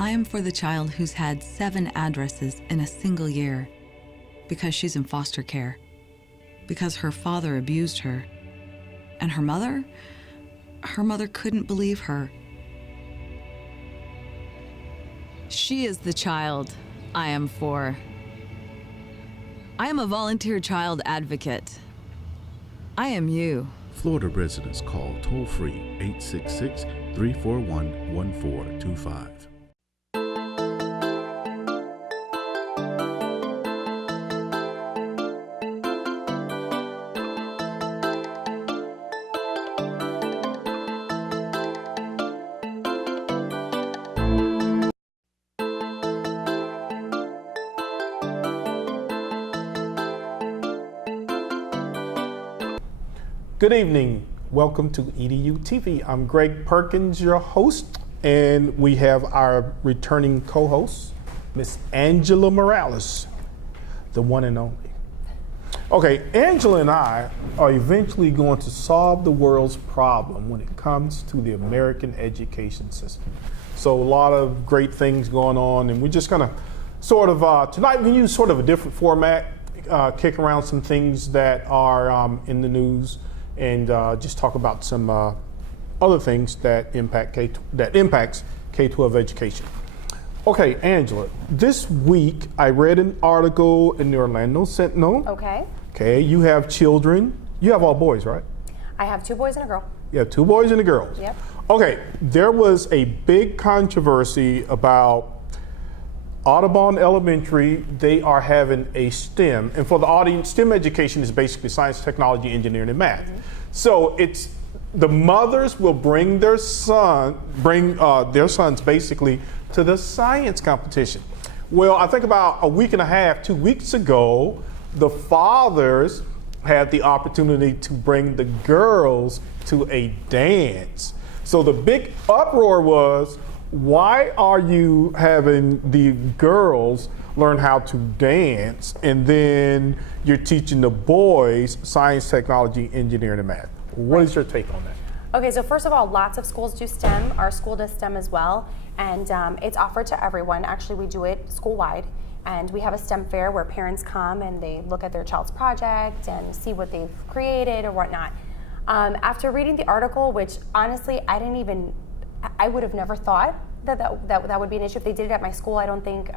I am for the child who's had 7 addresses in a single year because she's in foster care, because her father abused her, and her mother couldn't believe her. She is the child I am for. I am a volunteer child advocate. I am you. Florida residents call toll-free 866-341-1425. Good evening. Welcome to EduTV. I'm Greg Perkins, your host, and we have our returning co-host, Miss Angela Morales, the one and only. Okay, Angela and I are eventually going to solve the world's problem when it comes to the American education system. So a lot of great things going on, and we're just gonna sort of, tonight we use sort of a different format, kick around some things that are in the news, and just talk about some other things that impacts K-12 education. Okay, Angela, this week I read an article in the Orlando Sentinel. Okay. Okay, you have children. You have all boys, right? I have 2 boys and a girl. You have 2 boys and a girl. Yep. Okay, there was a big controversy about Audubon Elementary. They are having a STEM, and for the audience, STEM education is basically science, technology, engineering, and math. Mm-hmm. So it's the mothers will bring their sons basically to the science competition. Well, I think about a week and a half, 2 weeks ago, the fathers had the opportunity to bring the girls to a dance. So the big uproar was, why are you having the girls learn how to dance and then you're teaching the boys science, technology, engineering, and math? What is your take on that? Okay, so first of all, lots of schools do STEM. Our school does STEM as well, and it's offered to everyone. Actually, we do it school-wide, and we have a STEM fair where parents come and they look at their child's project and see what they've created or whatnot. After reading the article, which honestly, I would have never thought that would be an issue. If they did it at my school, I don't think,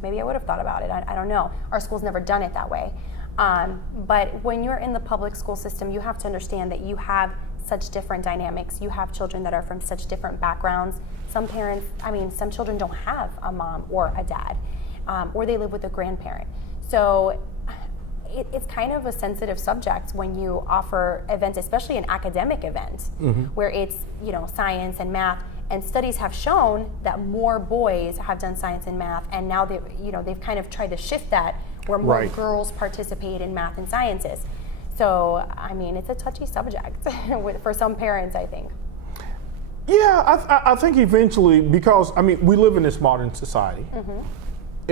maybe I would have thought about it. I don't know. Our school's never done it that way. But when you're in the public school system, you have to understand that you have such different dynamics. You have children that are from such different backgrounds. Some children don't have a mom or a dad, or they live with a grandparent. So it's kind of a sensitive subject when you offer events, especially an academic event, mm-hmm. where it's, science and math. And studies have shown that more boys have done science and math, and now they've kind of tried to shift that where more right. girls participate in math and sciences. So, it's a touchy subject for some parents, I think. Yeah, I think eventually, because, we live in this modern society, mm-hmm.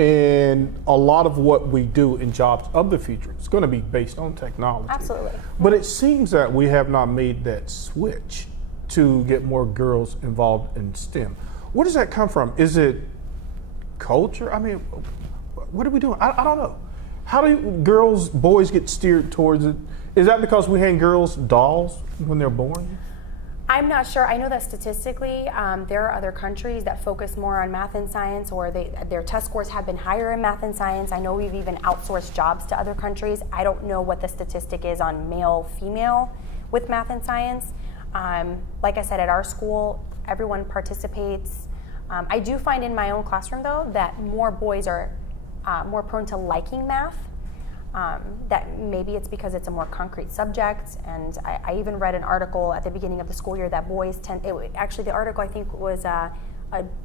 and a lot of what we do in jobs of the future is going to be based on technology. Absolutely. But it seems that we have not made that switch to get more girls involved in STEM. Where does that come from? Is it culture? What are we doing? I don't know. How do boys get steered towards it? Is that because we hand girls dolls when they're born? I'm not sure. I know that statistically, there are other countries that focus more on math and science, or their test scores have been higher in math and science. I know we've even outsourced jobs to other countries. I don't know what the statistic is on male, female with math and science. Like I said, at our school, everyone participates. I do find in my own classroom, though, that more boys are more prone to liking math. That maybe it's because it's a more concrete subject. And I even read an article at the beginning of the school year that boys actually the article I think was a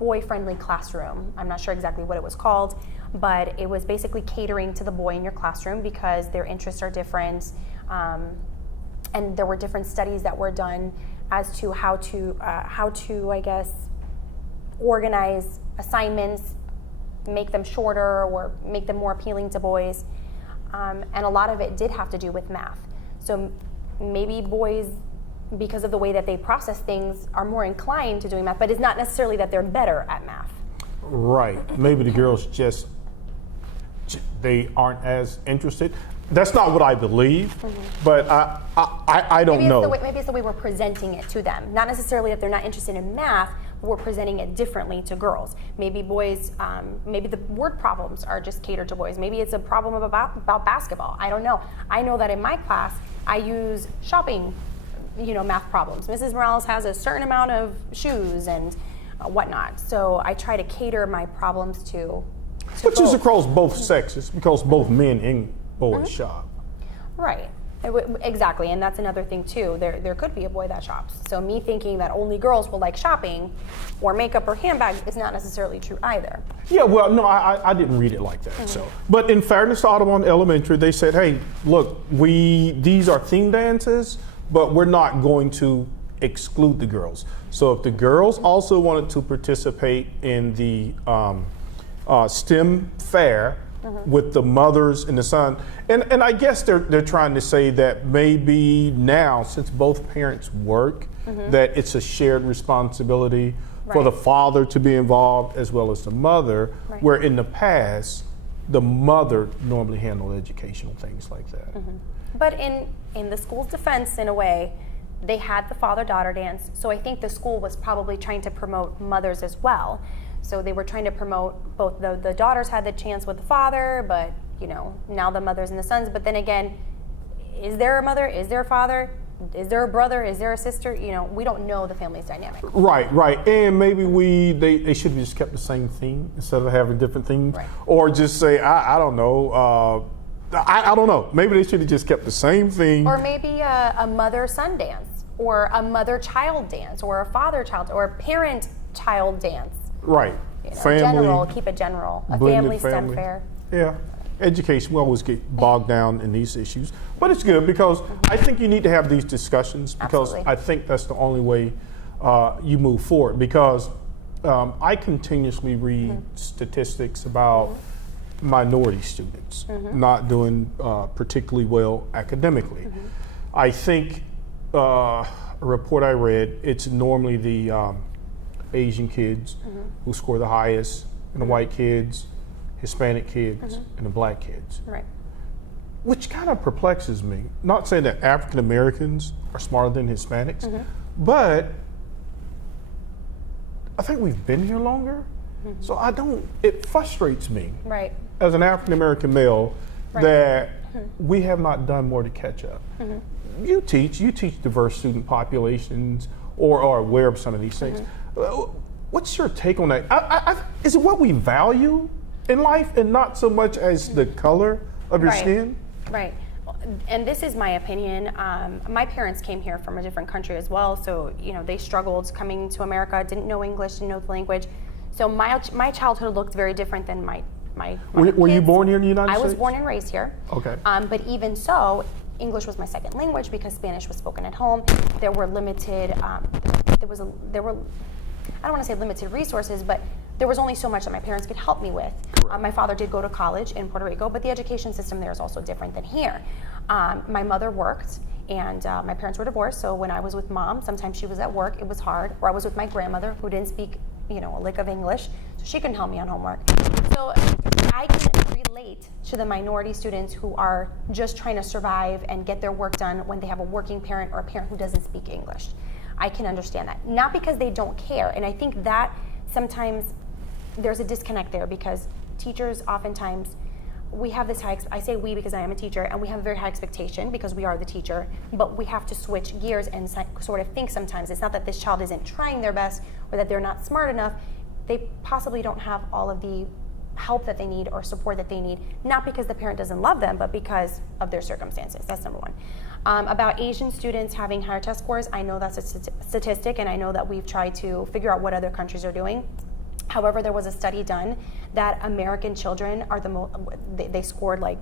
boy-friendly classroom. I'm not sure exactly what it was called, but it was basically catering to the boy in your classroom because their interests are different. And there were different studies that were done as to how to I guess, organize assignments, make them shorter or make them more appealing to boys. And a lot of it did have to do with math. So maybe boys, because of the way that they process things, are more inclined to doing math, but it's not necessarily that they're better at math. Right. Maybe the girls just, they aren't as interested. That's not what I believe, but I don't know. Maybe it's the way we're presenting it to them. Not necessarily that they're not interested in math, but we're presenting it differently to girls. Maybe boys, maybe the word problems are just catered to boys. Maybe it's a problem about basketball. I don't know. I know that in my class, I use shopping, math problems. Mrs. Morales has a certain amount of shoes and whatnot. So I try to cater my problems to Which both. is across both sexes, because both men and boys shop. Right. Exactly, and that's another thing too. There could be a boy that shops. So me thinking that only girls will like shopping or makeup or handbags is not necessarily true either. Yeah, well, no, I didn't read it like that. So, but in fairness to Audubon Elementary, they said, hey, look, these are theme dances, but we're not going to exclude the girls. So if the girls also wanted to participate in the STEM fair, with the mothers and the son, and I guess they're trying to say that maybe now, since both parents work, that it's a shared responsibility for the father to be involved as well as the mother, where in the past the mother normally handled educational things like that. But in the school's defense, in a way, they had the father-daughter dance, so I think the school was probably trying to promote mothers as well. So they were trying to promote both the daughters had the chance with the father, but now the mothers and the sons. But then again, is there a mother? Is there a father? Is there a brother? Is there a sister? We don't know the family's dynamic. Right. And maybe they should have just kept the same theme instead of having different themes, or just say I don't know. I don't know. Maybe they should have just kept the same thing. Or maybe a mother-son dance, or a mother-child dance, or a father-child, or a parent-child dance. Right. Family. General, keep it general. A family STEM fair. Yeah. Education, we always get bogged down in these issues. But it's good because I think you need to have these discussions because I think that's the only way you move forward. Because I continuously read statistics about minority students not doing particularly well academically. I think a report I read, it's normally the Asian kids who score the highest, and the white kids, Hispanic kids, and the black kids. Right. Which kind of perplexes me. Not saying that African Americans are smarter than Hispanics, but I think we've been here longer, so it frustrates me as an African American male that we have not done more to catch up. You teach diverse student populations or are aware of some of these things. What's your take on that? Is it what we value in life and not so much as the color of your skin? Right. And this is my opinion. My parents came here from a different country as well, so they struggled coming to America, didn't know English, didn't know the language. So my childhood looked very different than my Were you born here in the United States? I was born and raised here. Okay. But even so, English was my second language because Spanish was spoken at home. There were limited, there were, I don't want to say limited resources, but there was only so much that my parents could help me with. My father did go to college in Puerto Rico, but the education system there is also different than here. My mother worked, and my parents were divorced, so when I was with mom, sometimes she was at work, it was hard, or I was with my grandmother who didn't speak a lick of English, so she couldn't help me on homework. So I can relate to the minority students who are just trying to survive and get their work done when they have a working parent or a parent who doesn't speak English. I can understand that. Not because they don't care, and I think that sometimes there's a disconnect there because teachers oftentimes, we have this high, I say we because I am a teacher, and we have a very high expectation because we are the teacher, but we have to switch gears and sort of think sometimes it's not that this child isn't trying their best or that they're not smart enough, they possibly don't have all of the help that they need or support that they need, not because the parent doesn't love them, but because of their circumstances. That's number one. About Asian students having higher test scores, I know that's a statistic, and I know that we've tried to figure out what other countries are doing. However, there was a study done that American children are the most, they scored like,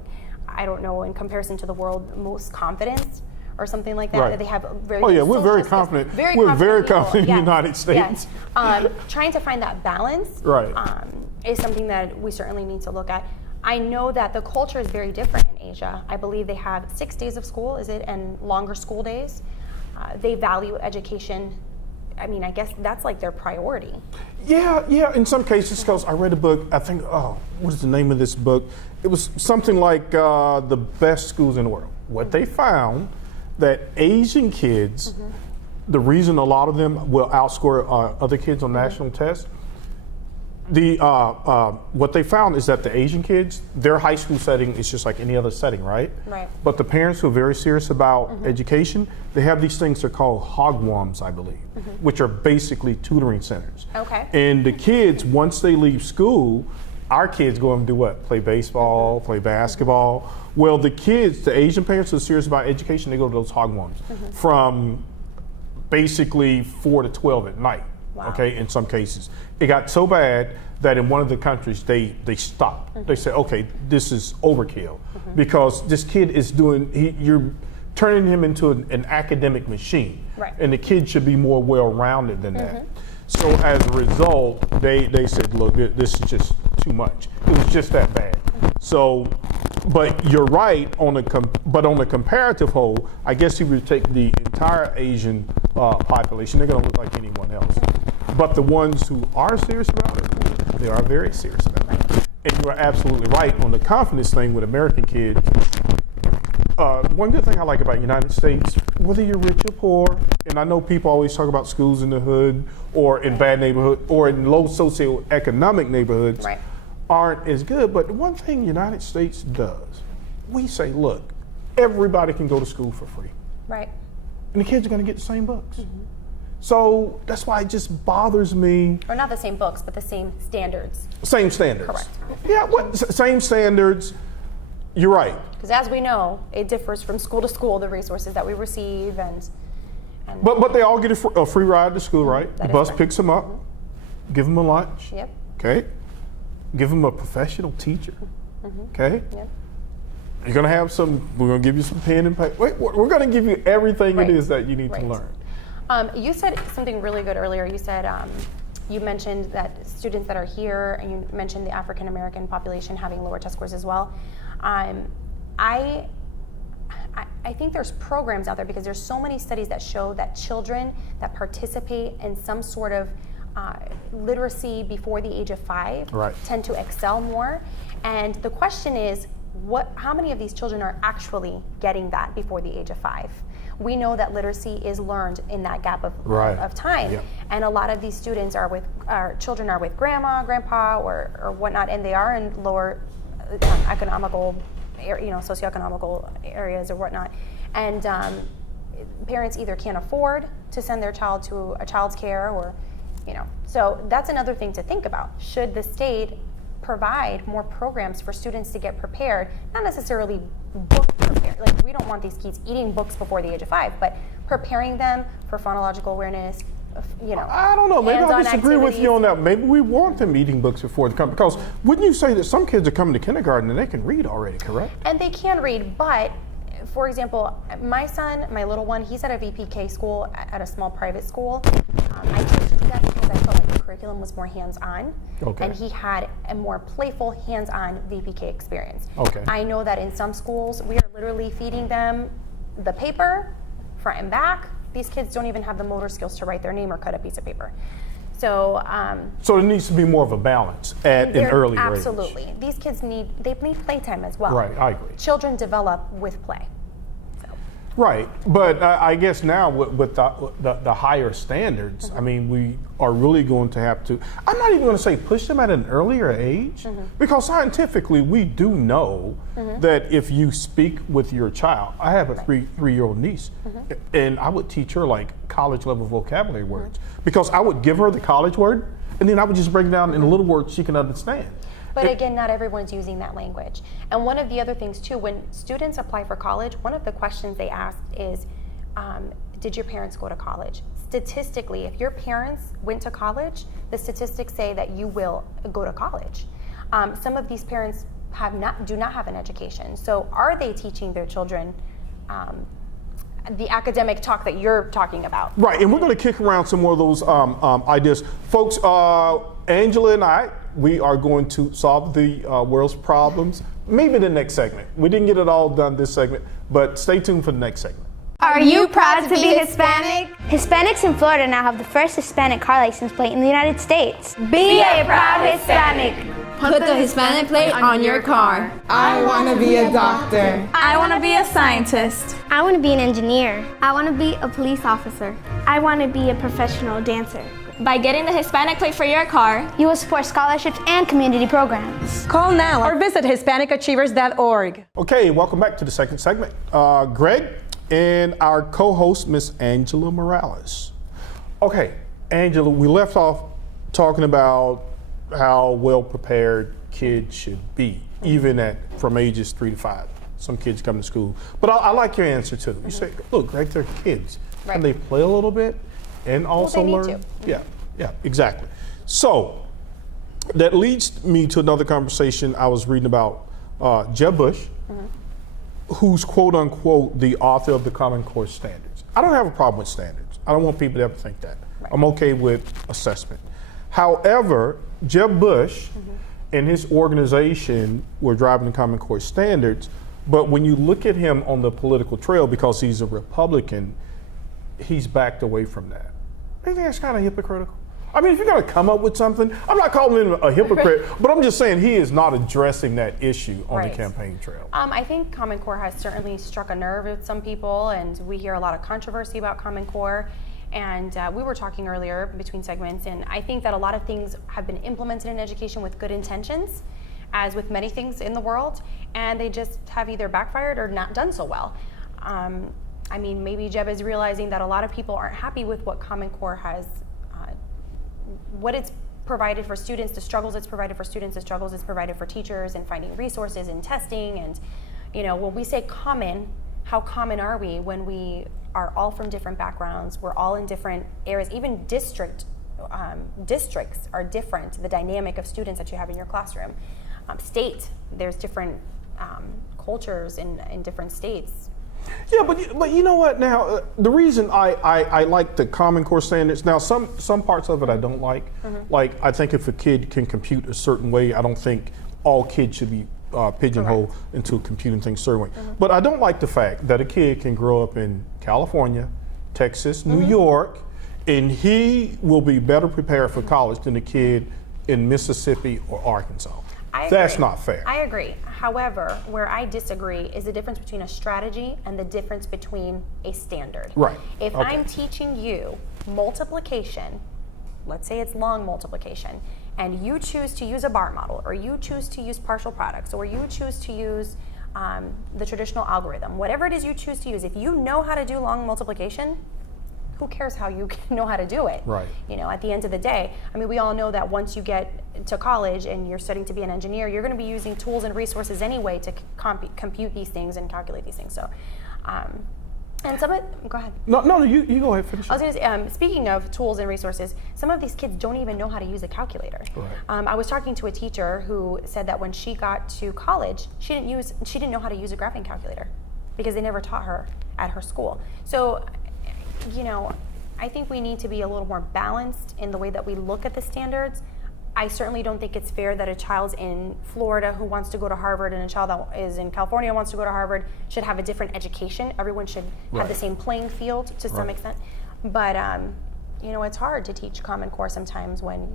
I don't know, in comparison to the world, most confidence or something like that. Right. They have very we're very confident. We're very confident in the United States. Yes. Trying to find that balance is something that we certainly need to look at. I know that the culture is very different in Asia. I believe they have 6 days of school, and longer school days. They value education I mean, I guess that's like their priority. Yeah, in some cases, because I read a book, I think, what is the name of this book? It was something like The Best Schools in the World. What they found that Asian kids, the reason a lot of them will outscore other kids on national tests, what they found is that the Asian kids, their high school setting is just like any other setting, right? Right. But the parents who are very serious about education, they have these things they're called hogwams, I believe, which are basically tutoring centers. Okay. And the kids, once they leave school, our kids go and do what? Play baseball, play basketball. Well, the kids, the Asian parents who are serious about education, they go to those hogwams from basically 4 to 12 at night. Wow. Okay, in some cases. It got so bad that in one of the countries they stopped. They said, okay, this is overkill because this kid is you're turning him into an academic machine. Right. And the kid should be more well-rounded than that. So as a result, they said, look, this is just too much. It was just that bad. So, but you're right, on the comparative whole, I guess if you take the entire Asian population, they're gonna look like anyone else. But the ones who are serious about it, they are very serious about it. And you are absolutely right on the confidence thing with American kids. One good thing I like about the United States, whether you're rich or poor, and I know people always talk about schools in the hood or in bad neighborhood or in low socioeconomic neighborhoods aren't as good, but the one thing the United States does, we say, look, everybody can go to school for free. Right. And the kids are gonna get the same books. So that's why it just bothers me. Or not the same books, but the same standards. Same standards. Correct. Yeah, same standards. You're right. Because as we know, it differs from school to school, the resources that we receive and But they all get a free ride to school, right? That The is bus correct. picks them up, give them a lunch. Yep. Okay. Give them a professional teacher. Okay. Yep. You're gonna have we're gonna give you some pen and paper. We're gonna give you everything it is that you need to learn. You said something really good earlier. You said you mentioned that students that are here, and you mentioned the African American population having lower test scores as well. I think there's programs out there because there's so many studies that show that children that participate in some sort of literacy before the age of 5 tend to excel more. And the question is, how many of these children are actually getting that before the age of 5? We know that literacy is learned in that gap of time. Yep. And a lot of these students children are with grandma, grandpa, or whatnot, and they are in lower economical, socioeconomical areas or whatnot. And parents either can't afford to send their child to a child's care or, so that's another thing to think about. Should the state provide more programs for students to get prepared, not necessarily book prepared. Like, we don't want these kids eating books before the age of 5, but preparing them for phonological awareness, I don't know, maybe I disagree with you on that. Maybe we want them eating books before they come, because wouldn't you say that some kids are coming to kindergarten and they can read already, correct? And they can read, but for example, my son, my little one, he's at a VPK school at a small private school. I chose to do that because I felt like the curriculum was more hands-on, and he had a more playful, hands-on VPK experience. I know that in some schools, we are literally feeding them the paper, front and back. These kids don't even have the motor skills to write their name or cut a piece of paper. So there needs to be more of a balance at an early age. Absolutely. These kids need playtime as well. Right, I agree. Children develop with play. Right, but I guess now with the higher standards, I mean, we are really going to have to, I'm not even going to say push them at an earlier age, because scientifically we do know that if you speak with your child, I have a three-year-old niece, and I would teach her like college level vocabulary words, because I would give her the college word, and then I would just break it down in a little word she can understand. But again, not everyone's using that language. And one of the other things too, when students apply for college, one of the questions they ask is, did your parents go to college? Statistically, if your parents went to college, the statistics say that you will go to college. Some of these parents do not have an education. So are they teaching their children the academic talk that you're talking about? Right, and we're going to kick around some more of those ideas. Folks, Angela and I, we are going to solve the world's problems, maybe the next segment. We didn't get it all done this segment, but stay tuned for the next segment. Are you proud to be Hispanic? Hispanics in Florida now have the first Hispanic car license plate in the United States. Be a proud Hispanic. Put the Hispanic plate on your car. I want to be a doctor. I want to be a scientist. I want to be an engineer. I want to be a police officer. I want to be a professional dancer. By getting the Hispanic plate for your car, you will support scholarships and community programs. Call now or visit HispanicAchievers.org. Okay, welcome back to the second segment. Greg and our co-host, Miss Angela Morales. Okay, Angela, we left off talking about how well prepared kids should be, even from ages 3 to 5. Some kids come to school. But I like your answer too. You say, look, Greg, they're kids. Right. And they play a little bit and also they need learn. to. Yeah, exactly. So that leads me to another conversation I was reading about Jeb Bush, who's quote unquote the author of the Common Core standards. I don't have a problem with standards. I don't want people to ever think that. Right. I'm okay with assessment. However, Jeb Bush and his organization were driving the Common Core standards, but when you look at him on the political trail, because he's a Republican, he's backed away from that. I think that's kind of hypocritical. I mean, if you're going to come up with something, I'm not calling him a hypocrite, but I'm just saying he is not addressing that issue on the campaign trail. I think Common Core has certainly struck a nerve with some people, and we hear a lot of controversy about Common Core. And we were talking earlier between segments, and I think that a lot of things have been implemented in education with good intentions, as with many things in the world, and they just have either backfired or not done so well. I mean, maybe Jeb is realizing that a lot of people aren't happy with what Common Core has, what it's provided for students, the struggles it's provided for students, the struggles it's provided for teachers, and finding resources and testing. And, you know, when we say common, how common are we when we are all from different backgrounds, we're all in different areas, even districts are different, the dynamic of students that you have in your classroom. State, there's different cultures in different states. Yeah, but you know what? Now, the reason I like the Common Core standards, now some parts of it I don't like. Like, I think if a kid can compute a certain way, I don't think all kids should be pigeonholed into computing things a certain way. But I don't like the fact that a kid can grow up in California, Texas, New York, and he will be better prepared for college than a kid in Mississippi or Arkansas. That's not fair. I agree. However, where I disagree is the difference between a strategy and the difference between a standard. Right. If I'm teaching you multiplication, let's say it's long multiplication, and you choose to use a bar model, or you choose to use partial products, or you choose to use the traditional algorithm, whatever it is you choose to use, if you know how to do long multiplication, who cares how you know how to do it? Right. You know, at the end of the day, I mean, we all know that once you get to college and you're studying to be an engineer, you're going to be using tools and resources anyway to compute these things and calculate these things. So, and some of it, go ahead. No, you go ahead, finish. I was going to say, speaking of tools and resources, some of these kids don't even know how to use a calculator. Right. I was talking to a teacher who said that when she got to college, she didn't know how to use a graphing calculator because they never taught her at her school. So, you know, I think we need to be a little more balanced in the way that we look at the standards. I certainly don't think it's fair that a child's in Florida who wants to go to Harvard and a child that is in California who wants to go to Harvard should have a different education. Everyone should have the same playing field to some extent. But, you know, it's hard to teach Common Core sometimes when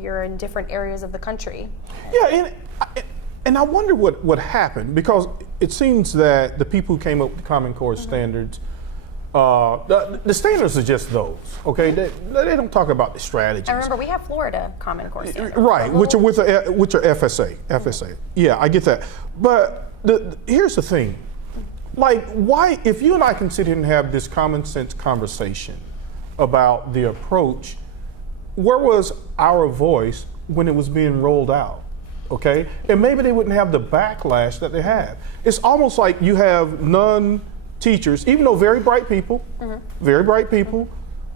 you're in different areas of the country. Yeah, and I wonder what happened, because it seems that the people who came up with the Common Core standards, the standards are just those, okay? They don't talk about the strategies. And remember, we have Florida Common Core standards. Right, which are FSA. Yeah, I get that. But here's the thing. Like, why, if you and I can sit here and have this common sense conversation about the approach, where was our voice when it was being rolled out? Okay? And maybe they wouldn't have the backlash that they have. It's almost like you have teachers, even though very bright people,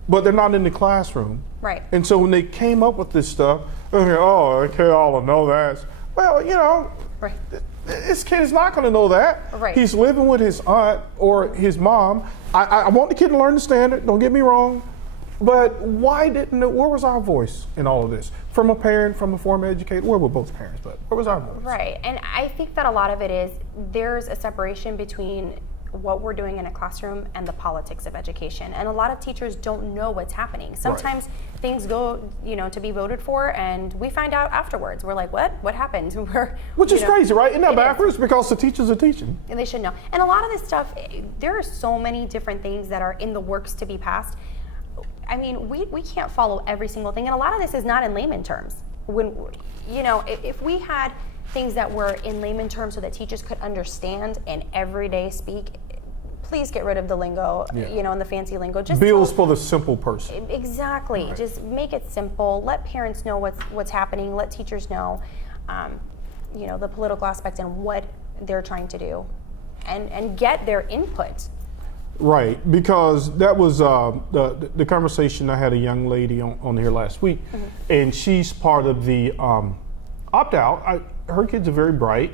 but they're not in the classroom. Right. And so when they came up with this stuff, okay, all know that. Well, you know, this kid is not going to know that. Right. He's living with his aunt or his mom. I want the kid to learn the standard, don't get me wrong, but where was our voice in all of this? From a parent, from a former educator, where were both parents, but where was our voice? Right, and I think that a lot of it is there's a separation between what we're doing in a classroom and the politics of education. And a lot of teachers don't know what's happening. Sometimes things go, to be voted for, and we find out afterwards. We're like, what happened? Which is crazy, right? Isn't that backwards? Because the teachers are teaching. And they should know. And a lot of this stuff, there are so many different things that are in the works to be passed. I mean, we can't follow every single thing. And a lot of this is not in layman terms. When, if we had things that were in layman terms so that teachers could understand and everyday speak, please get rid of the lingo, and the fancy lingo. Just Bills for the simple person. Exactly. Right. Just make it simple. Let parents know what's happening. Let teachers know, the political aspect and what they're trying to do, and get their input. Right, because that was the conversation I had a young lady on here last week, and she's part of the opt-out. Her kids are very bright,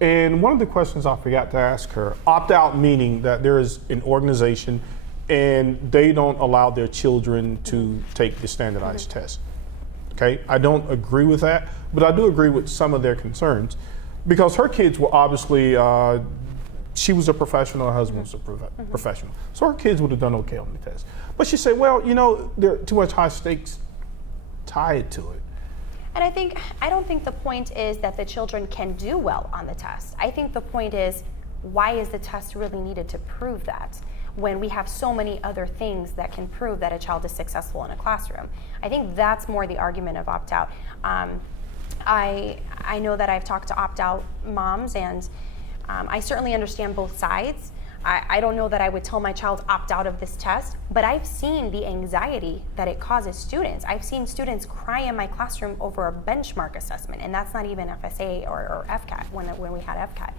and one of the questions I forgot to ask her, opt-out meaning that there is an organization and they don't allow their children to take the standardized test. Okay, I don't agree with that, but I do agree with some of their concerns, because her kids were obviously, she was a professional, her husband was a professional. So her kids would have done okay on the test. But she said, well, there are too much high stakes tied to it. And I don't think the point is that the children can do well on the test. I think the point is, why is the test really needed to prove that, when we have so many other things that can prove that a child is successful in a classroom? I think that's more the argument of opt-out. I know that I've talked to opt-out moms, and I certainly understand both sides. I don't know that I would tell my child opt out of this test, but I've seen the anxiety that it causes students. I've seen students cry in my classroom over a benchmark assessment, and that's not even FSA or FCAT when we had FCAT.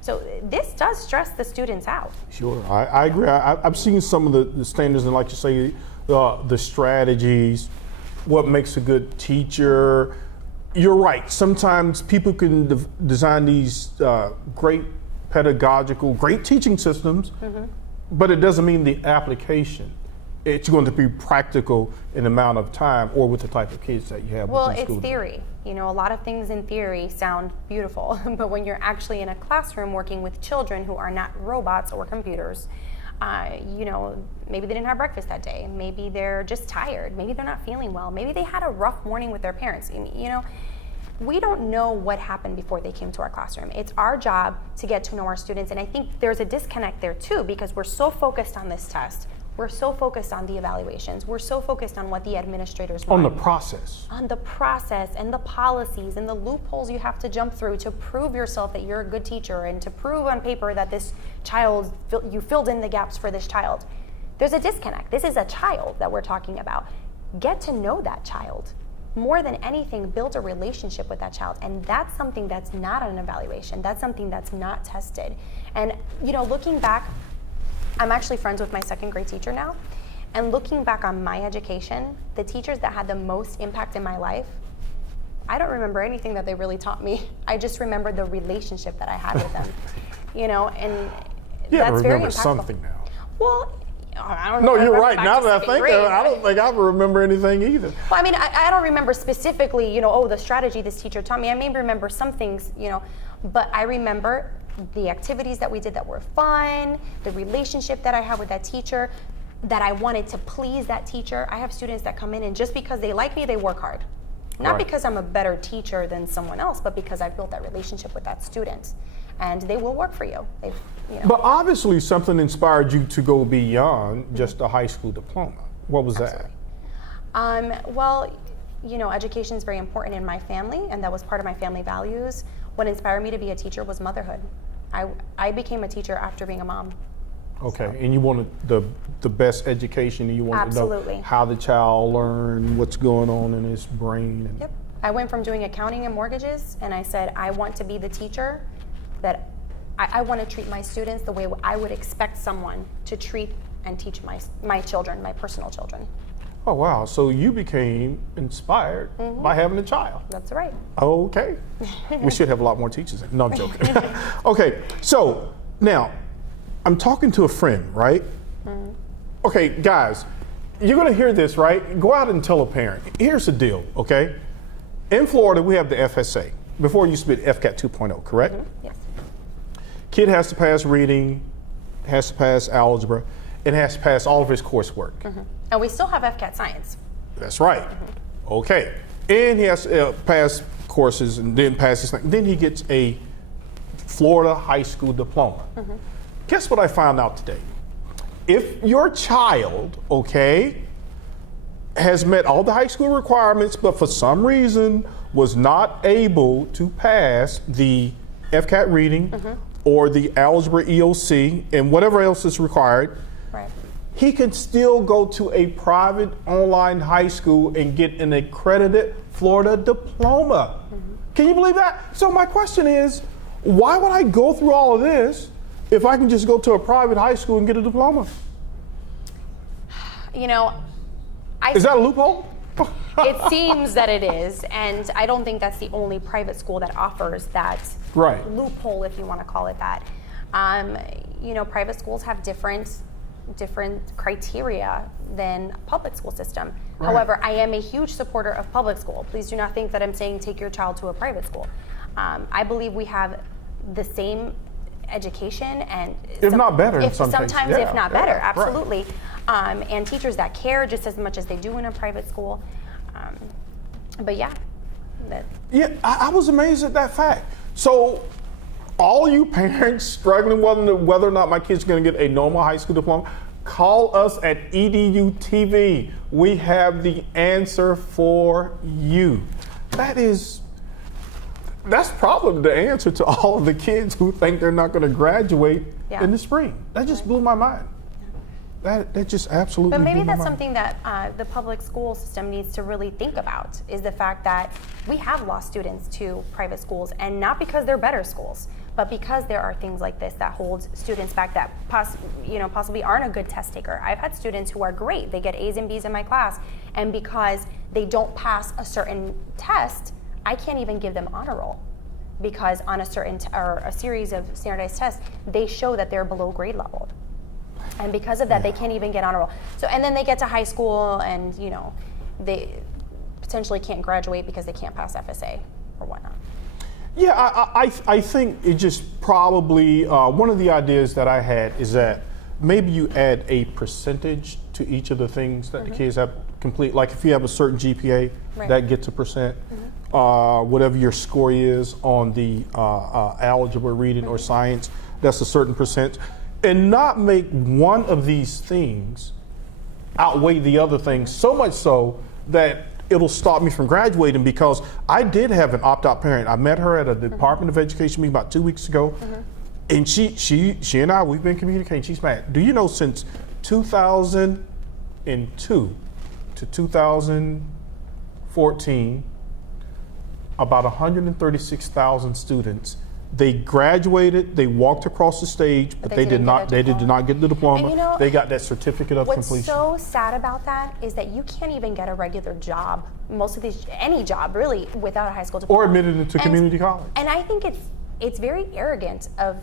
So this does stress the students out. Sure, I agree. I've seen some of the standards, and like you say, the strategies, what makes a good teacher. You're right. Sometimes people can design these great pedagogical, great teaching systems, but it doesn't mean the application. It's going to be practical in the amount of time or with the type of kids that you have. Well, it's theory. A lot of things in theory sound beautiful, but when you're actually in a classroom working with children who are not robots or computers, maybe they didn't have breakfast that day. Maybe they're just tired. Maybe they're not feeling well. Maybe they had a rough morning with their parents. We don't know what happened before they came to our classroom. It's our job to get to know our students, and I think there's a disconnect there too, because we're so focused on this test. We're so focused on the evaluations. We're so focused on what the administrators want. On the process. On the process and the policies and the loopholes you have to jump through to prove yourself that you're a good teacher, and to prove on paper that this child, you filled in the gaps for this child. There's a disconnect. This is a child that we're talking about. Get to know that child. More than anything, build a relationship with that child. And that's something that's not an evaluation. That's something that's not tested. And, looking back, I'm actually friends with my second grade teacher now. And looking back on my education, the teachers that had the most impact in my life, I don't remember anything that they really taught me. I just remember the relationship that I had with them, and that's very impactful. Something now. Well, I don't know. No, you're right. Now that I think of it, I don't think I remember anything either. Well, I mean, I don't remember specifically, the strategy this teacher taught me. I may remember some things, but I remember the activities that we did that were fun, the relationship that I had with that teacher, that I wanted to please that teacher. I have students that come in, and just because they like me, they work hard. Not because I'm a better teacher than someone else, but because I've built that relationship with that student. And they will work for you. But obviously something inspired you to go beyond just a high school diploma. What was that? Well, education is very important in my family, and that was part of my family values. What inspired me to be a teacher was motherhood. I became a teacher after being a mom. Okay, so. And you wanted the best education, and you wanted to know how the child learned, what's going on in his brain. Yep. I went from doing accounting and mortgages, and I said, I want to be the teacher that I want to treat my students the way I would expect someone to treat and teach my children, my personal children. Oh, wow. So you became inspired by having a child. That's right. Okay. We should have a lot more teachers. No, I'm joking. Okay, so now I'm talking to a friend, right? Okay, guys, you're going to hear this, right? Go out and tell a parent. Here's the deal, okay? In Florida, we have the FSA. Before it used to be FCAT 2.0, correct? Yes. Kid has to pass reading, has to pass algebra, and has to pass all of his coursework. And we still have FCAT science. That's right. Okay. And he has to pass courses and then pass his thing. Then he gets a Florida high school diploma. Guess what I found out today? If your child, okay, has met all the high school requirements, but for some reason was not able to pass the FCAT reading or the algebra EOC and whatever else is required, Right. he can still go to a private online high school and get an accredited Florida diploma. Can you believe that? So my question is, why would I go through all of this if I can just go to a private high school and get a diploma? You know, Is that a loophole? it seems that it is, and I don't think that's the only private school that offers that Right. loophole, if you want to call it that. You know, private schools have different criteria than public school system. Right. However, I am a huge supporter of public school. Please do not think that I'm saying take your child to a private school. I believe we have the same education and If not better in some cases. sometimes Yeah, if not yeah, better, right. absolutely. And teachers that care just as much as they do in a private school. But yeah, Yeah, I was amazed at that fact. So, all you parents struggling whether or not my kid's going to get a normal high school diploma, call us at EduTV. We have the answer for you. That's probably the answer to all of the kids who think they're not going to graduate in the spring. That just blew my mind. That just absolutely. But maybe blew my that's mind. something that the public school system needs to really think about, is the fact that we have lost students to private schools, and not because they're better schools, but because there are things like this that hold students back that possibly aren't a good test taker. I've had students who are great; they get A's and B's in my class, and because they don't pass a certain test, I can't even give them honor roll, because on a certain or a series of standardized tests, they show that they're below grade level. And because of that, they can't even get honor roll. So, and then they get to high school, and they potentially can't graduate because they can't pass FSA or whatnot. Yeah, I think it just probably one of the ideas that I had is that maybe you add a percentage to each of the things that the kids have complete. Like if you have a certain GPA, that gets a percent. Whatever your score is on the algebra, reading, or science, that's a certain percent. And not make one of these things outweigh the other things so much so that it'll stop me from graduating, because I did have an opt-out parent. I met her at a Department of Education meeting about 2 weeks ago, and she and I, we've been communicating. She's mad. Do you know, since 2002 to 2014, about 136,000 students, they graduated, they walked across the stage, but they did not get the diploma. They got that certificate of completion. What's so sad about that is that you can't even get a regular job, any job really, without a high school diploma. Or admitted into community college. And I think it's very arrogant of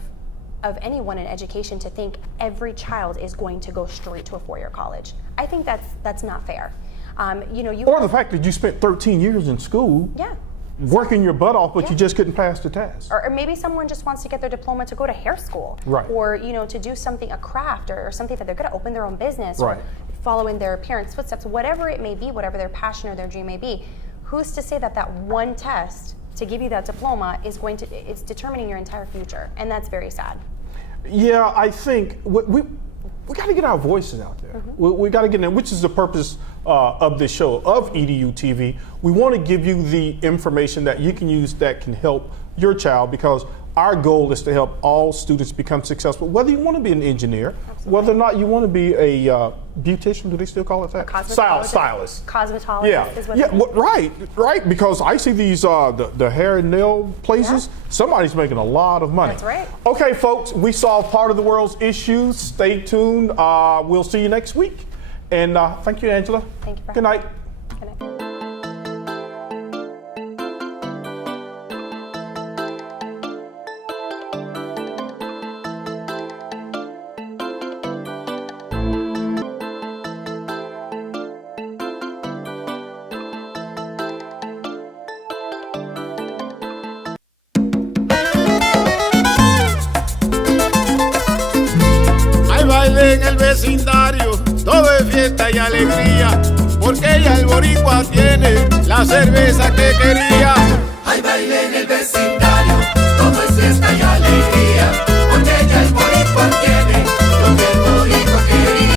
anyone in education to think every child is going to go straight to a four-year college. I think that's not fair. Or the fact that you spent 13 years in school. Yeah. Working your butt off, but you just couldn't pass the test. Or maybe someone just wants to get their diploma to go to hair school. Right. Or, to do something, a craft, or something that they're going to open their own business. Right. Or follow in their parents' footsteps, whatever it may be, whatever their passion or their dream may be. Who's to say that one test to give you that diploma it's determining your entire future? And that's very sad. Yeah, I think we got to get our voices out there. We got to get in, which is the purpose of this show, of EduTV. We want to give you the information that you can use that can help your child, because our goal is to help all students become successful, whether you want to be an engineer, whether or not you want to be a beautician. Do they still call it that? Stylist. Cosmetologist is what right. Because I see these the hair and nail places. Yeah. Somebody's making a lot of money. That's right. Okay, folks, we solved part of the world's issues. Stay tuned. We'll see you next week. And thank you, Angela. Thank you for Good night. Good night. en el vecindario todo es fiesta y alegría, porque ya el boricua tiene la cerveza que quería.